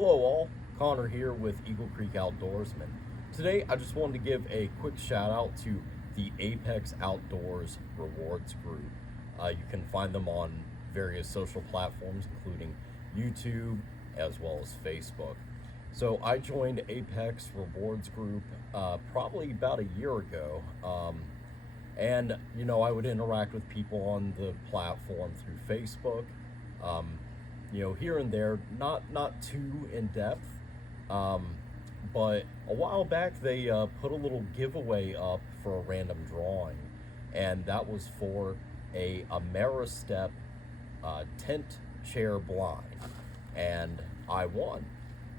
Hello all, Connor here with Eagle Creek Outdoorsman. Today I just wanted to give a quick shout out to the Apex Outdoors Rewards Group. You can find them on various social platforms including YouTube as well as Facebook. So I joined Apex Rewards Group probably about a year ago. And you know, I would interact with people on the platform through Facebook. You know, here and there, not too in depth, but a while back they put a little giveaway up for a random drawing, and that was for a Ameristep Tent Chair Blind, and I won.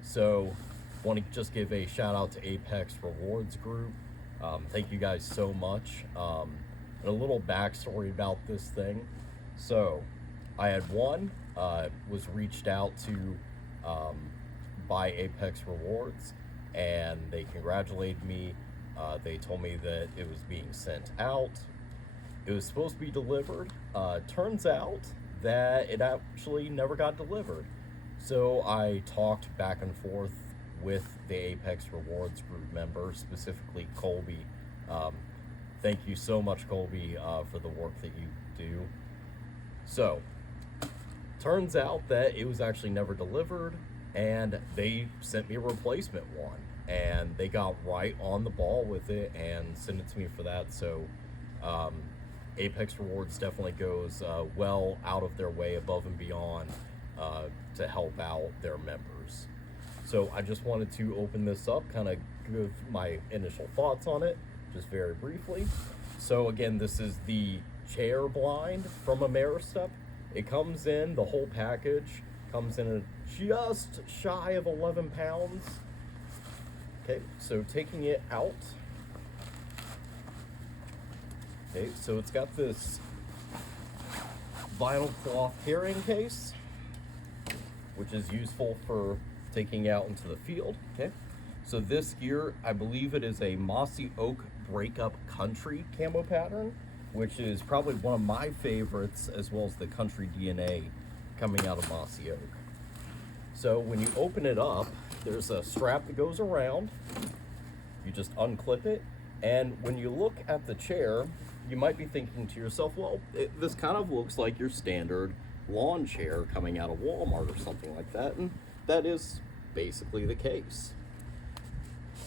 So want to just give a shout out to Apex Rewards Group. Thank you guys so much. And a little backstory about this thing. So I had won, was reached out to by Apex Rewards, and they congratulated me. They told me that it was being sent out. It was supposed to be delivered. Turns out that it actually never got delivered. So I talked back and forth with the Apex Rewards Group member, specifically Colby. Thank you so much, Colby, for the work that you do. So turns out that it was actually never delivered, and they sent me a replacement one, and they got right on the ball with it and sent it to me for that. So Apex Rewards definitely goes well out of their way, above and beyond, to help out their members. So I just wanted to open this up, kind of give my initial thoughts on it, just very briefly. So again, this is the chair blind from Ameristep. It comes in, the whole package comes in at just shy of 11 pounds. Okay, so taking it out. Okay, so it's got this vinyl cloth carrying case, which is useful for taking out into the field. Okay, so this gear, I believe it is a Mossy Oak Breakup Country camo pattern, which is probably one of my favorites, as well as the country DNA coming out of Mossy Oak. So when you open it up, there's a strap that goes around. You just unclip it, and when you look at the chair, you might be thinking to yourself, well, this kind of looks like your standard lawn chair coming out of Walmart or something like that, and that is basically the case.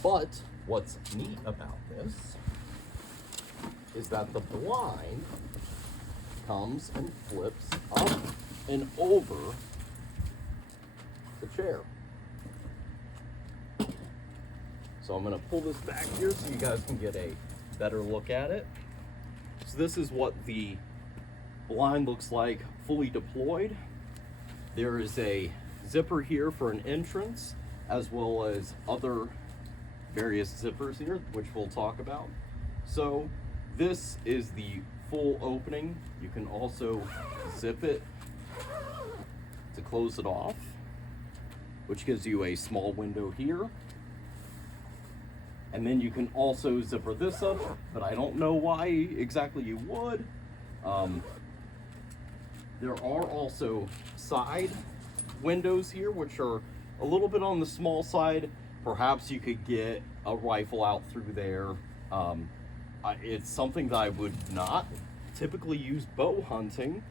But what's neat about this is that the blind comes and flips up and over the chair. So I'm going to pull this back here so you guys can get a better look at it. So this is what the blind looks like fully deployed. There is a zipper here for an entrance, as well as other various zippers here, which we'll talk about. So this is the full opening. You can also zip it to close it off, which gives you a small window here. And then you can also zipper this up, but I don't know why exactly you would. There are also side windows here, which are a little bit on the small side. Perhaps you could get a rifle out through there. It's something that I would not typically use bow hunting,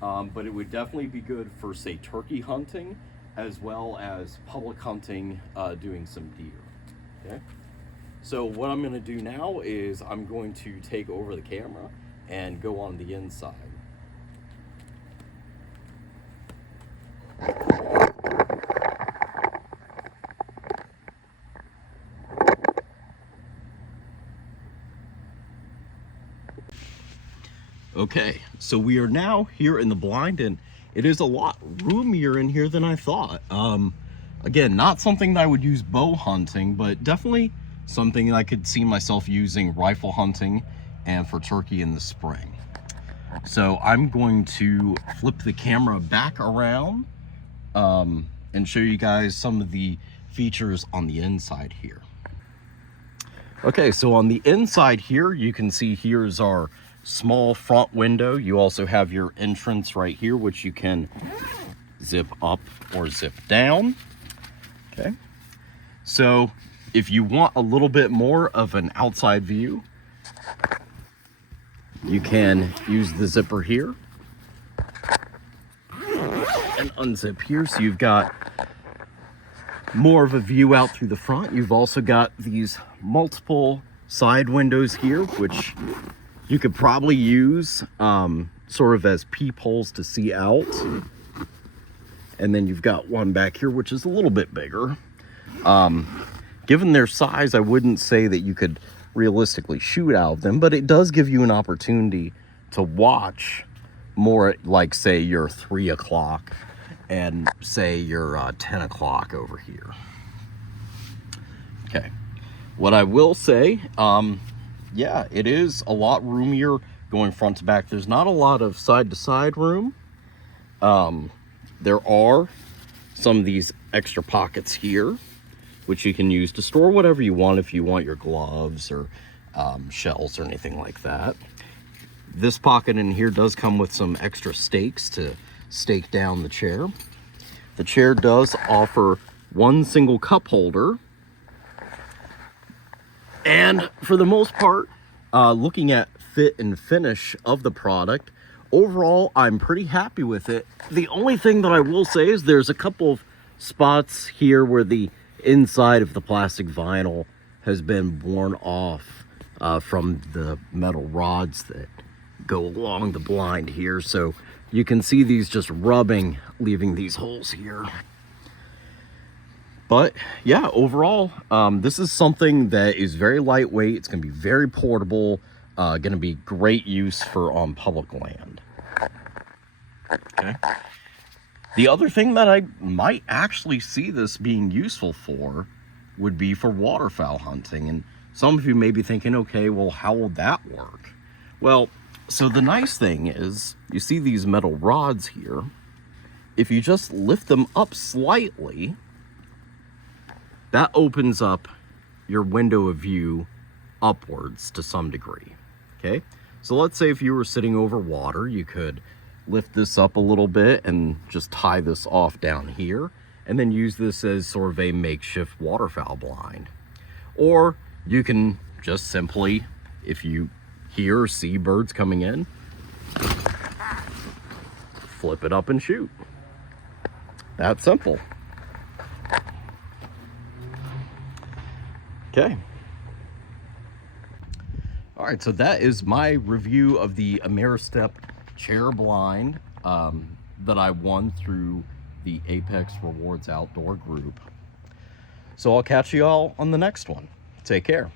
but it would definitely be good for, say, turkey hunting, as well as public hunting, doing some deer. Okay. So what I'm going to do now is I'm going to take over the camera and go on the inside. Okay, so we are now here in the blind, and it is a lot roomier in here than I thought. Again, not something that I would use bow hunting, but definitely something that I could see myself using rifle hunting and for turkey in the spring. So I'm going to flip the camera back around and show you guys some of the features on the inside here. Okay, so on the inside here, you can see here's our small front window. You also have your entrance right here, which you can zip up or zip down. Okay, so if you want a little bit more of an outside view, you can use the zipper here and unzip here, so you've got more of a view out through the front. You've also got these multiple side windows here, which you could probably use sort of as peepholes to see out. And then you've got one back here, which is a little bit bigger. Given their size, I wouldn't say that you could realistically shoot out of them, but it does give you an opportunity to watch more at, like, say, your 3 o'clock and say your 10 o'clock over here. Okay, what I will say, yeah, it is a lot roomier going front to back. There's not a lot of side to side room. There are some of these extra pockets here, which you can use to store whatever you want, if you want your gloves or shells or anything like that. This pocket in here does come with some extra stakes to stake down the chair. The chair does offer one single cup holder. And for the most part, looking at fit and finish of the product, overall, I'm pretty happy with it. The only thing that I will say is there's a couple of spots here where the inside of the plastic vinyl has been worn off from the metal rods that go along the blind here. So you can see these just rubbing, leaving these holes here. But yeah, overall, this is something that is very lightweight. It's going to be very portable, going to be great use for on public land. Okay. The other thing that I might actually see this being useful for would be for waterfowl hunting. And some of you may be thinking, okay, well, how will that work? Well, so the nice thing is, you see these metal rods here. If you just lift them up slightly, that opens up your window of view upwards to some degree. Okay, so let's say if you were sitting over water, you could lift this up a little bit and just tie this off down here, and then use this as sort of a makeshift waterfowl blind. Or you can just simply, if you hear or see birds coming in, flip it up and shoot. That simple. Okay. All right, so that is my review of the Ameristep Chair Blind that I won through the Apex Rewards Outdoor group. So I'll catch you all on the next one. Take care.